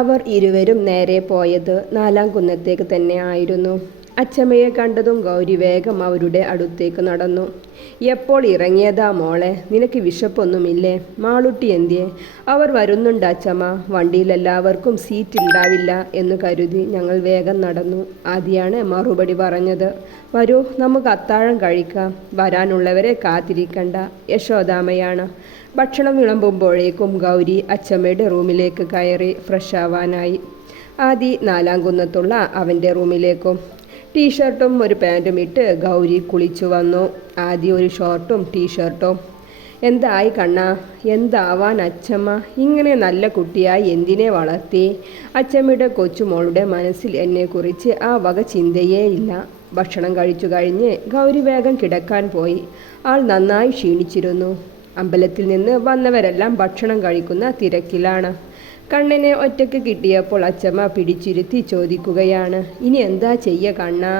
അവർ ഇരുവരും നേരെ പോയത് 4-ാം കുന്നത്തേക്ക് തന്നെ ആയിരുന്നു. അച്ചമ്മയെ കണ്ടതും ഗൗരി വേഗം അവരുടെ അടുത്തേക്ക് നടന്നു. എപ്പോൾ ഇറങ്ങിയതാ മോളെ? നിനക്ക് വിശപ്പൊന്നുമില്ലേ? മാളുട്ടി എന്തിയെ? അവർ വരുന്നുണ്ട് അച്ചമ്മ. വണ്ടിയിലെല്ലാവർക്കും സീറ്റ് ഉണ്ടാവില്ല എന്ന് കരുതി ഞങ്ങൾ വേഗം നടന്നു. ആദ്യമാണ് മറുപടി പറഞ്ഞത്. വരൂ, നമുക്ക് അത്താഴം കഴിക്കാം. വരാനുള്ളവരെ കാത്തിരിക്കണ്ട. യശോദാമ്മയാണ്. ഭക്ഷണം വിളമ്പുമ്പോഴേക്കും ഗൗരി അച്ചമ്മയുടെ റൂമിലേക്ക് കയറി ഫ്രഷ് ആവാനായി. ആദി 4-ാം കുന്നത്തുള്ള അവൻ്റെ റൂമിലേക്കും. ടീഷർട്ടും ഒരു പാൻറ്റും ഇട്ട് ഗൗരി കുളിച്ചു വന്നു. ആദ്യം ഒരു ഷോർട്ടും ടീഷർട്ടും. എന്തായി കണ്ണാ? എന്താവാൻ അച്ചമ്മ? ഇങ്ങനെ നല്ല കുട്ടിയായി എന്തിനെ വളർത്തി? അച്ചമ്മയുടെ കൊച്ചുമോളുടെ മനസ്സിൽ എന്നെക്കുറിച്ച് ആ വക ചിന്തയേ ഇല്ല. ഭക്ഷണം കഴിച്ചു കഴിഞ്ഞ് ഗൗരി വേഗം കിടക്കാൻ പോയി. ആൾ നന്നായി ക്ഷീണിച്ചിരുന്നു. അമ്പലത്തിൽ നിന്ന് വന്നവരെല്ലാം ഭക്ഷണം കഴിക്കുന്ന തിരക്കിലാണ്. കണ്ണനെ ഒറ്റയ്ക്ക് കിട്ടിയപ്പോൾ അച്ചമ്മ പിടിച്ചിരുത്തി ചോദിക്കുകയാണ്, ഇനി എന്താ ചെയ്യുക കണ്ണാ?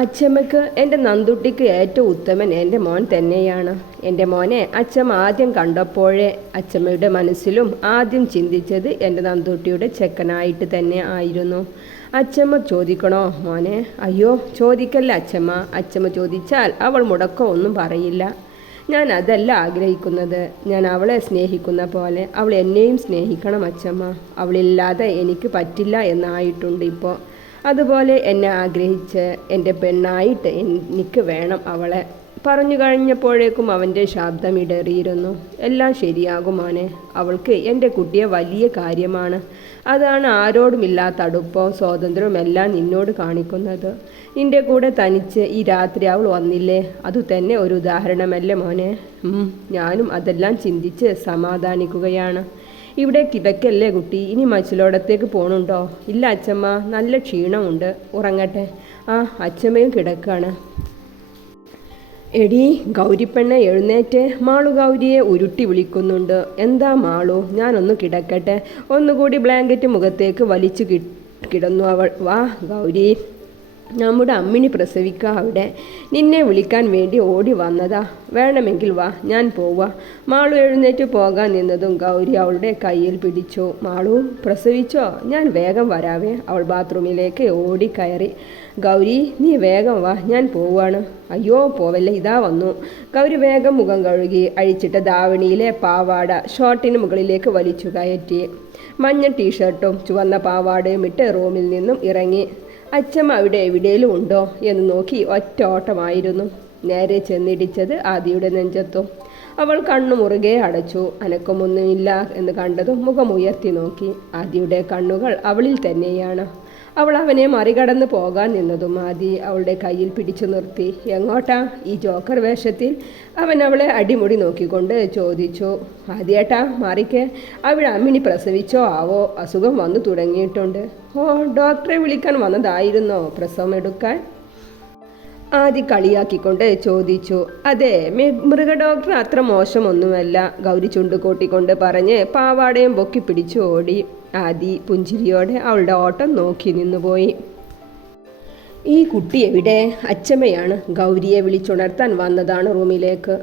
അച്ചമ്മക്ക് എൻ്റെ നന്ദുട്ടിക്ക് ഏറ്റവും ഉത്തമൻ എൻ്റെ മോൻ തന്നെയാണ്. എൻ്റെ മോനെ അച്ചമ്മ ആദ്യം കണ്ടപ്പോഴേ അച്ചമ്മയുടെ മനസ്സിലും ആദ്യം ചിന്തിച്ചത് എൻ്റെ നന്ദുട്ടിയുടെ ചെക്കനായിട്ട് തന്നെ ആയിരുന്നു. അച്ചമ്മ ചോദിക്കണോ മോനെ? അയ്യോ ചോദിക്കല്ല അച്ചമ്മ. അച്ചമ്മ ചോദിച്ചാൽ അവൾ മുടക്കം ഒന്നും പറയില്ല. ഞാൻ അതല്ല ആഗ്രഹിക്കുന്നത്. ഞാൻ അവളെ സ്നേഹിക്കുന്ന പോലെ അവൾ എന്നെയും സ്നേഹിക്കണം അച്ചമ്മ. അവളില്ലാതെ എനിക്ക് പറ്റില്ല എന്നായിട്ടുണ്ട് ഇപ്പോൾ. അതുപോലെ എന്നെ ആഗ്രഹിച്ച് എൻ്റെ പെണ്ണായിട്ട് എനിക്ക് വേണം അവളെ. പറഞ്ഞു കഴിഞ്ഞപ്പോഴേക്കും അവൻ്റെ ശബ്ദം ഇടറിയിരുന്നു. എല്ലാം ശരിയാകും മോനെ. അവൾക്ക് എൻ്റെ കുട്ടിയെ വലിയ കാര്യമാണ്. അതാണ് ആരോടുമില്ലാത്ത അടുപ്പവും സ്വാതന്ത്ര്യവും എല്ലാം നിന്നോട് കാണിക്കുന്നത്. നിൻ്റെ കൂടെ തനിച്ച് ഈ രാത്രി അവൾ വന്നില്ലേ? അതുതന്നെ ഒരു ഉദാഹരണമല്ലേ മോനെ? ഞാനും അതെല്ലാം ചിന്തിച്ച് സമാധാനിക്കുകയാണ്. ഇവിടെ കിടക്കല്ലേ കുട്ടി? ഇനി മച്ചിലോടത്തേക്ക് പോകണുണ്ടോ? ഇല്ല അച്ചമ്മ, നല്ല ക്ഷീണമുണ്ട്, ഉറങ്ങട്ടെ. അച്ചമ്മയും കിടക്കാണ്. എടീ ഗൗരിപ്പെണ്ണെ എഴുന്നേറ്റ്. മാളു ഗൗരിയെ ഉരുട്ടി വിളിക്കുന്നുണ്ട്. എന്താ മാളു? ഞാനൊന്ന് കിടക്കട്ടെ. ഒന്നുകൂടി ബ്ലാങ്കറ്റ് മുഖത്തേക്ക് വലിച്ചു കിടന്നു അവൾ. വാ ഗൗരി, നമ്മുടെ അമ്മിണി പ്രസവിക്കുക അവിടെ. നിന്നെ വിളിക്കാൻ വേണ്ടി ഓടി വന്നതാ. വേണമെങ്കിൽ വാ, ഞാൻ പോവാ. മാളു എഴുന്നേറ്റ് പോകാൻ നിന്നതും ഗൗരി അവളുടെ കയ്യിൽ പിടിച്ചു. മാളു പ്രസവിച്ചോ? ഞാൻ വേഗം വരാവേ. അവൾ ബാത്റൂമിലേക്ക് ഓടിക്കയറി. ഗൗരി നീ വേഗം വാ, ഞാൻ പോവാണ്. അയ്യോ പോവല്ലേ, ഇതാ വന്നു. ഗൗരി വേഗം മുഖം കഴുകി അഴിച്ചിട്ട ധാവണിയിലെ പാവാട ഷോർട്ടിന് മുകളിലേക്ക് വലിച്ചു കയറ്റി. മഞ്ഞ ടീഷർട്ടും ചുവന്ന പാവാടയും ഇട്ട് റൂമിൽ നിന്നും ഇറങ്ങി. അച്ചമ്മ അവിടെ എവിടെയും ഉണ്ടോ എന്ന് നോക്കി ഒറ്റ ഓട്ടമായിരുന്നു. നേരെ ചെന്നിടിച്ചത് ആദിയുടെ നെഞ്ചത്തും. അവൾ കണ്ണു മുറുകെ അടച്ചു. അനക്കമൊന്നുമില്ല എന്ന് കണ്ടതും മുഖമുയർത്തി നോക്കി. ആദിയുടെ കണ്ണുകൾ അവളിൽ തന്നെയാണ്. അവൾ അവനെ മറികടന്ന് പോകാൻ നിന്നതും ആദി അവളുടെ കയ്യിൽ പിടിച്ചു നിർത്തി. എങ്ങോട്ടാ ഈ ജോക്കർ വേഷത്തിൽ? അവൻ അവളെ അടിമുടി നോക്കിക്കൊണ്ട് ചോദിച്ചു. ആദിയേട്ടാ മാറിക്കേ. അവിടെ അമ്മിണി പ്രസവിച്ചോ ആവോ? അസുഖം വന്നു തുടങ്ങിയിട്ടുണ്ട്. ഓ, ഡോക്ടറെ വിളിക്കാൻ വന്നതായിരുന്നോ പ്രസവം എടുക്കാൻ? ആദി കളിയാക്കിക്കൊണ്ട് ചോദിച്ചു. അതെ, മൃഗ ഡോക്ടർ അത്ര മോശമൊന്നുമല്ല, ഗൗരി ചുണ്ടുകൂട്ടിക്കൊണ്ട് പറഞ്ഞ് പാവാടയും പൊക്കി പിടിച്ചു ഓടി. ആദി പുഞ്ചിരിയോടെ അവളുടെ ഓട്ടം നോക്കി നിന്നുപോയി. ഈ കുട്ടി എവിടെ? അച്ചമ്മയാണ്. ഗൗരിയെ വിളിച്ചുണർത്താൻ വന്നതാണ് റൂമിലേക്ക്.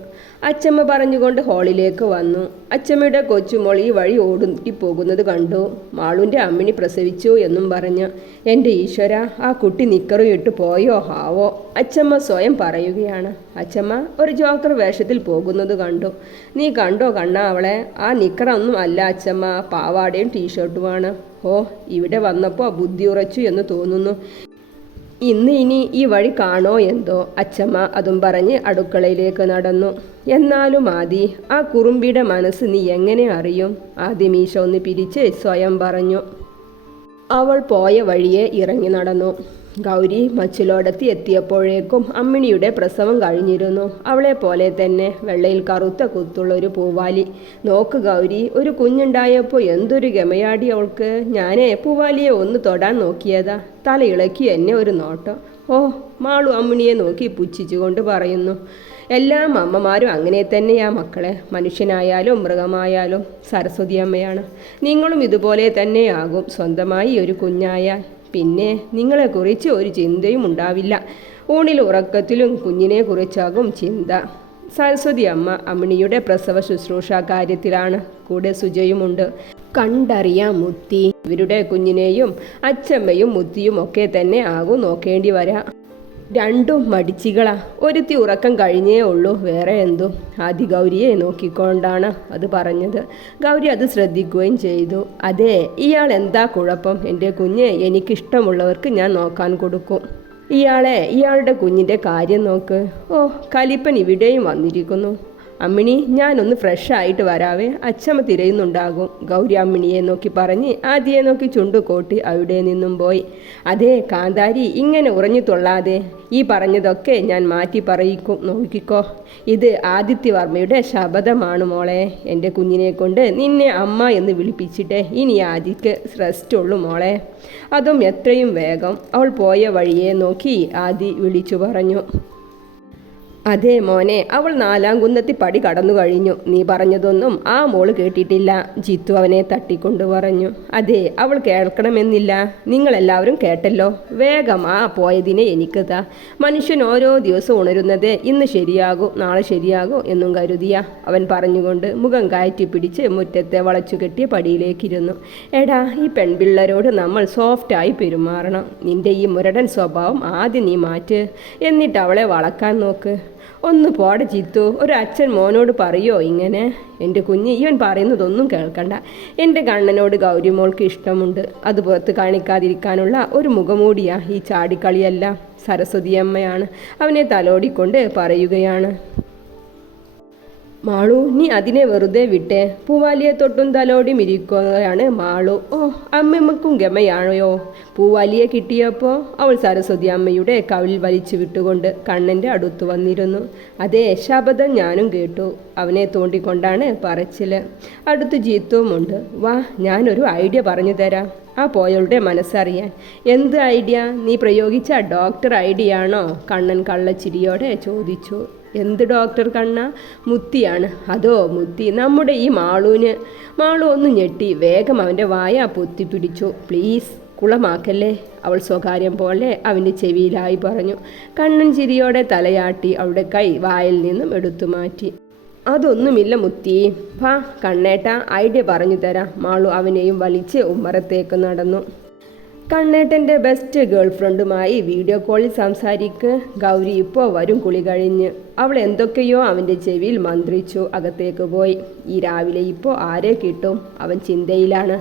അച്ചമ്മ പറഞ്ഞുകൊണ്ട് ഹാളിലേക്ക് വന്നു. അച്ചമ്മയുടെ കൊച്ചുമോൾ ഈ വഴി ഓടിപ്പോകുന്നത് കണ്ടു. മാളുവിൻ്റെ അമ്മിണി പ്രസവിച്ചു എന്നും പറഞ്ഞ്. എൻ്റെ ഈശ്വര, ആ കുട്ടി നിക്കറും ഇട്ട് പോയോ ആവോ? അച്ചമ്മ സ്വയം പറയുകയാണ്. അച്ചമ്മ ഒരു ജോക്കർ വേഷത്തിൽ പോകുന്നത് കണ്ടു. നീ കണ്ടോ കണ്ണ അവളെ? ആ നിക്കറൊന്നും അല്ല അച്ചമ്മ, പാവാടയും ടീഷർട്ടുമാണ്. ഓ, ഇവിടെ വന്നപ്പോൾ ബുദ്ധി ഉറച്ചു എന്ന് തോന്നുന്നു. ഇനി ഈ വഴി കാണോ എന്തോ. അച്ചമ്മ അതും പറഞ്ഞ് അടുക്കളയിലേക്ക് നടന്നു. എന്നാലും ആദി, ആ കുറുമ്പിയുടെ മനസ്സ് നീ എങ്ങനെ അറിയും? ആദി മീശ ഒന്ന് പിരിച്ച് സ്വയം പറഞ്ഞു. അവൾ പോയ വഴിയെ ഇറങ്ങി നടന്നു. ഗൗരി മച്ചിലോടത്തി എത്തിയപ്പോഴേക്കും അമ്മിണിയുടെ പ്രസവം കഴിഞ്ഞിരുന്നു. അവളെ പോലെ തന്നെ വെള്ളയിൽ കറുത്ത കുത്തുള്ള ഒരു പൂവാലി. നോക്ക് ഗൗരി, ഒരു കുഞ്ഞുണ്ടായപ്പോൾ എന്തൊരു ഗമയാടി അവൾക്ക്. ഞാനേ പൂവാലിയെ ഒന്ന് തൊടാൻ നോക്കിയതാ. തല ഇളക്കി എന്നെ ഒരു നോട്ടം. ഓ, മാളു അമ്മിണിയെ നോക്കി പുച്ഛിച്ചുകൊണ്ട് പറയുന്നു. എല്ലാ അമ്മമാരും അങ്ങനെ തന്നെയാ മക്കളെ. മനുഷ്യനായാലും മൃഗമായാലും സരസ്വതി അമ്മയാണ്. നിങ്ങളും ഇതുപോലെ തന്നെയാകും സ്വന്തമായി ഒരു കുഞ്ഞായാൽ. പിന്നെ നിങ്ങളെക്കുറിച്ച് ഒരു ചിന്തയും ഉണ്ടാവില്ല. ഊണിലും ഉറക്കത്തിലും കുഞ്ഞിനെ കുറിച്ചാകും ചിന്ത. സരസ്വതി അമ്മ അമ്മിണിയുടെ പ്രസവ ശുശ്രൂഷ കാര്യത്തിലാണ്. കൂടെ സുജയുമുണ്ട്. കണ്ടറിയാം മുത്തി. ഇവരുടെ കുഞ്ഞിനെയും അച്ചമ്മയും മുത്തിയും ഒക്കെ തന്നെ ആകും നോക്കേണ്ടി വരാ. രണ്ടും മടിച്ചികളാ. ഒരുത്തി ഉറക്കം കഴിഞ്ഞേ ഉള്ളൂ, വേറെ എന്തും. ആദ്യ ഗൗരിയെ നോക്കിക്കൊണ്ടാണ് അത് പറഞ്ഞത്. ഗൗരി അത് ശ്രദ്ധിക്കുകയും ചെയ്തു. അതെ, ഇയാൾ എന്താ കുഴപ്പം? എൻ്റെ കുഞ്ഞ് എനിക്കിഷ്ടമുള്ളവർക്ക് ഞാൻ നോക്കാൻ കൊടുക്കും. ഇയാളുടെ കുഞ്ഞിൻ്റെ കാര്യം നോക്ക്. ഓ, കലിപ്പൻ ഇവിടെയും വന്നിരിക്കുന്നു. അമ്മിണി, ഞാനൊന്ന് ഫ്രഷ് ആയിട്ട് വരാവേ, അച്ചമ്മ തിരയുന്നുണ്ടാകും. ഗൗരി അമ്മിണിയെ നോക്കി പറഞ്ഞ് ആദ്യയെ നോക്കി ചുണ്ടുകോട്ടി അവിടെ നിന്നും പോയി. അതേ കാന്താരി, ഇങ്ങനെ ഉറഞ്ഞു തൊള്ളാതെ. ഈ പറഞ്ഞതൊക്കെ ഞാൻ മാറ്റി പറയിക്കും, നോക്കിക്കോ. ഇത് ആദിത്യവർമ്മയുടെ ശപഥമാണ് മോളെ. എൻ്റെ കുഞ്ഞിനെ കൊണ്ട് നിന്നെ അമ്മ എന്ന് വിളിപ്പിച്ചിട്ട് ഇനി ആദിക്ക് റെസ്റ്റ് ഉള്ളൂ മോളെ. അതും എത്രയും വേഗം. അവൾ പോയ വഴിയെ നോക്കി ആദി വിളിച്ചു പറഞ്ഞു. അതേ മോനെ, അവൾ 4-ാം കുന്നത്തി പടി കടന്നു കഴിഞ്ഞു. നീ പറഞ്ഞതൊന്നും ആ മോള് കേട്ടിട്ടില്ല. ജിത്തു അവനെ തട്ടിക്കൊണ്ട് പറഞ്ഞു. അതെ, അവൾ കേൾക്കണമെന്നില്ല. നിങ്ങളെല്ലാവരും കേട്ടല്ലോ. വേഗം ആ പോയതിനെ എനിക്ക് താ. മനുഷ്യൻ ഓരോ ദിവസം ഉണരുന്നത് ഇന്ന് ശരിയാകും നാളെ ശരിയാകും എന്നും കരുതിയ അവൻ പറഞ്ഞുകൊണ്ട് മുഖം കയറ്റി പിടിച്ച് മുറ്റത്തെ വളച്ചു കെട്ടിയ പടിയിലേക്കിരുന്നു. എടാ, ഈ പെൺപിള്ളരോട് നമ്മൾ സോഫ്റ്റായി പെരുമാറണം. നിന്റെ ഈ മുരടൻ സ്വഭാവം ആദ്യം നീ മാറ്റ്, എന്നിട്ട് അവളെ വളക്കാൻ നോക്ക്. ഒന്ന് പോടെ ജിത്തു, ഒരു അച്ഛൻ മോനോട് പറയോ ഇങ്ങനെ? എൻ്റെ കുഞ്ഞ്, ഇവൻ പറയുന്നതൊന്നും കേൾക്കണ്ട. എൻ്റെ കണ്ണനോട് ഗൗരിമോൾക്ക് ഇഷ്ടമുണ്ട്. അത് പുറത്ത് കാണിക്കാതിരിക്കാനുള്ള ഒരു മുഖമൂടിയാ ഈ ചാടിക്കളിയല്ല. സരസ്വതിയമ്മയാണ് അവനെ തലോടിക്കൊണ്ട് പറയുകയാണ്. മാളു, നീ അതിനെ വെറുതെ വിട്ടേ. പൂവാലിയെ തൊട്ടും തലോടിയും ഇരിക്കുകയാണ് മാളു. ഓ, അമ്മമ്മക്കും ഗമയാണോ? പൂവാലിയെ കിട്ടിയപ്പോൾ അവൾ സരസ്വതി അമ്മയുടെ കവിളിൽ വലിച്ചു വിട്ടുകൊണ്ട് കണ്ണൻ്റെ അടുത്ത് വന്നിരുന്നു. അതേ ശബ്ദം ഞാനും കേട്ടു. അവനെ തോണ്ടിക്കൊണ്ടാണ് പറച്ചില്. അടുത്ത് ജീത്തുവുമുണ്ട്. വാ, ഞാനൊരു ഐഡിയ പറഞ്ഞു തരാം. ആ പോയവളുടെ മനസ്സറിയാൻ. എന്ത് ഐഡിയ? നീ പ്രയോഗിച്ച ഡോക്ടർ ഐഡിയ ആണോ? കണ്ണൻ കള്ളച്ചിരിയോടെ ചോദിച്ചു. എന്ത് ഡോക്ടർ കണ്ണ? മുത്തിയാണ്. അതോ മുത്തി, നമ്മുടെ ഈ മാളു ഒന്ന് ഞെട്ടി വേഗം അവൻ്റെ വായ പൊത്തിപ്പിടിച്ചു. പ്ലീസ് കുളമാക്കല്ലേ, അവൾ സ്വകാര്യം പോലെ അവൻ്റെ ചെവിയിലായി പറഞ്ഞു. കണ്ണൻ ചിരിയോടെ തലയാട്ടി അവളുടെ കൈ വായിൽ നിന്നും എടുത്തു മാറ്റി. അതൊന്നുമില്ല മുത്തി, വാ കണ്ണേട്ട, ഐഡിയ പറഞ്ഞു തരാം. മാളു അവനെയും വലിച്ച് ഉമ്മറത്തേക്ക് നടന്നു. കണ്ണേട്ടൻ്റെ ബെസ്റ്റ് ഗേൾ ഫ്രണ്ടുമായി വീഡിയോ കോളിൽ സംസാരിക്ക്. ഗൗരി ഇപ്പോൾ വരും കുളി കഴിഞ്ഞ്. അവൾ എന്തൊക്കെയോ അവൻ്റെ ചെവിയിൽ മന്ത്രിച്ചു അകത്തേക്ക് പോയി. ഈ രാവിലെ ഇപ്പോൾ ആരെ കിട്ടും? അവൻ ചിന്തയിലാണ്.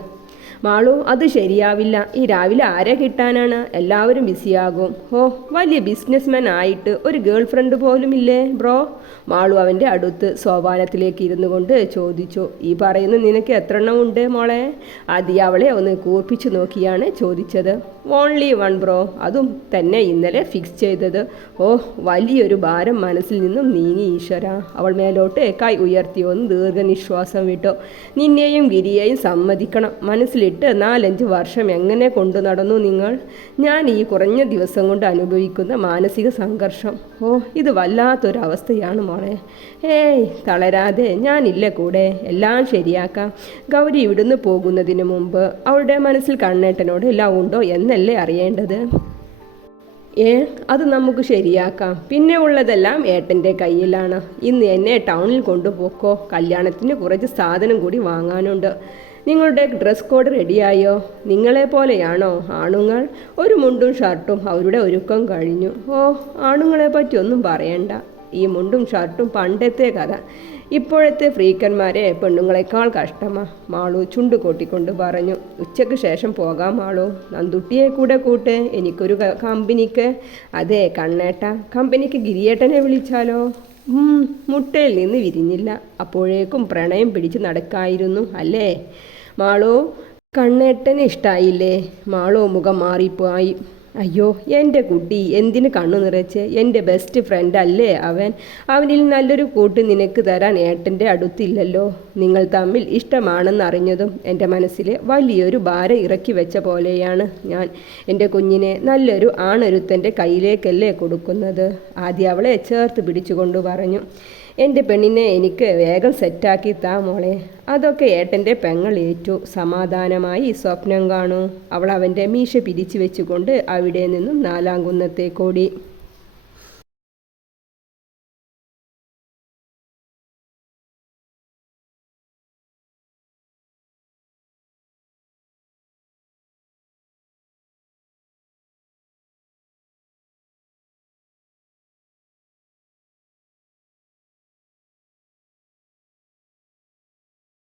മാളു, അത് ശരിയാവില്ല. ഈ രാവിലെ ആരെ കിട്ടാനാണ്? എല്ലാവരും ബിസിയാകും. ഓ, വലിയ ബിസിനസ്മാൻ ആയിട്ട് ഒരു ഗേൾ ഫ്രണ്ട് പോലും ഇല്ലേ ബ്രോ? മാളു അവൻ്റെ അടുത്ത് സോപാനത്തിലേക്ക് ഇരുന്നു കൊണ്ട് ചോദിച്ചു. ഈ പറയുന്ന നിനക്ക് എത്ര എണ്ണം ഉണ്ട് മോളെ? ആദ്യ അവളെ ഒന്ന് കൂർപ്പിച്ചു നോക്കിയാണ് ചോദിച്ചത്. ഓൺലി വൺ ബ്രോ, അതും തന്നെ ഇന്നലെ ഫിക്സ് ചെയ്തത്. ഓ, വലിയൊരു ഭാരം മനസ്സിൽ നിന്നും നീങ്ങി ഈശ്വര. അവൾ മേലോട്ട് കൈ ഉയർത്തി ഒന്ന് ദീർഘനിശ്വാസം വിട്ടു. നിന്നെയും ഗിരിയെയും സമ്മതിക്കണം. മനസ്സിലിട്ട് 4-5 വർഷം എങ്ങനെ കൊണ്ടു നടന്നു നിങ്ങൾ? ഞാൻ ഈ കുറഞ്ഞ ദിവസം കൊണ്ട് അനുഭവിക്കുന്ന മാനസിക സംഘർഷം, ഓ, ഇത് വല്ലാത്തൊരവസ്ഥയാണ് മോളെ. ഏയ് തളരാതെ, ഞാനില്ല കൂടെ, എല്ലാം ശരിയാക്കാം. ഗൗരി ഇവിടുന്ന് പോകുന്നതിന് മുമ്പ് അവളുടെ മനസ്സിൽ കണ്ണേട്ടനോട് എല്ലാം ഉണ്ടോ എന്നല്ലേ അറിയേണ്ടത്. അത് നമുക്ക് ശരിയാക്കാം. പിന്നെ ഉള്ളതെല്ലാം ഏട്ടൻ്റെ കയ്യിലാണ്. ഇന്ന് എന്നെ ടൗണിൽ കൊണ്ടുപോക്കോ. കല്യാണത്തിന് കുറച്ച് സാധനം കൂടി വാങ്ങാനുണ്ട്. നിങ്ങളുടെ ഡ്രസ് കോഡ് റെഡിയായോ? നിങ്ങളെപ്പോലെയാണോ ആണുങ്ങൾ? ഒരു മുണ്ടും ഷർട്ടും അവരുടെ ഒരുക്കം കഴിഞ്ഞു. ഓ, ആണുങ്ങളെ പറ്റി ഒന്നും പറയണ്ട. ഈ മുണ്ടും ഷർട്ടും പണ്ടത്തെ കഥ. ഇപ്പോഴത്തെ ഫ്രീക്കന്മാരെ പെണ്ണുങ്ങളെക്കാൾ കഷ്ടമാ. മാളു ചുണ്ടുകൊട്ടിക്കൊണ്ട് പറഞ്ഞു. ഉച്ചയ്ക്ക് ശേഷം പോകാം മാളു. നന്ദുട്ടിയെ കൂടെ കൂട്ടെ, എനിക്കൊരു കമ്പനിക്ക്. അതെ കണ്ണേട്ട, കമ്പനിക്ക് ഗിരിയേട്ടനെ വിളിച്ചാലോ? മുട്ടയിൽ നിന്ന് വിരിഞ്ഞില്ല. അപ്പോഴേക്കും പ്രണയം പിടിച്ച് നടക്കായിരുന്നു അല്ലേ? മാളു, കണ്ണേട്ടന് ഇഷ്ടായില്ലേ? മാളു മുഖം മാറിപ്പോയി. അയ്യോ എൻ്റെ കുട്ടി, എന്തിന് കണ്ണു നിറച്ച്? എൻ്റെ ബെസ്റ്റ് ഫ്രണ്ട് അല്ലേ അവൻ? അവനിൽ നല്ലൊരു കൂട്ട് നിനക്ക് തരാൻ ഏട്ടൻ്റെ അടുത്തില്ലല്ലോ. നിങ്ങൾ തമ്മിൽ ഇഷ്ടമാണെന്നറിഞ്ഞതും എൻ്റെ മനസ്സിൽ വലിയൊരു ഭാരം ഇറക്കി വെച്ച പോലെയാണ് ഞാൻ. എൻ്റെ കുഞ്ഞിനെ നല്ലൊരു ആണൊരുത്തൻ്റെ കയ്യിലേക്കല്ലേ കൊടുക്കുന്നത്? ആദ്യം അവളെ ചേർത്ത് പിടിച്ചുകൊണ്ട് പറഞ്ഞു. എൻ്റെ പെണ്ണിനെ എനിക്ക് വേഗം സെറ്റാക്കി താ മോളെ. അതൊക്കെ ഏട്ടൻ്റെ പെങ്ങൾ ഏറ്റു. സമാധാനമായി സ്വപ്നം കാണൂ. അവൾ അവൻ്റെ മീശ പിരിച്ചു വെച്ചുകൊണ്ട് അവിടെ നിന്നും 4-ാം കുന്നത്തേക്കോടി.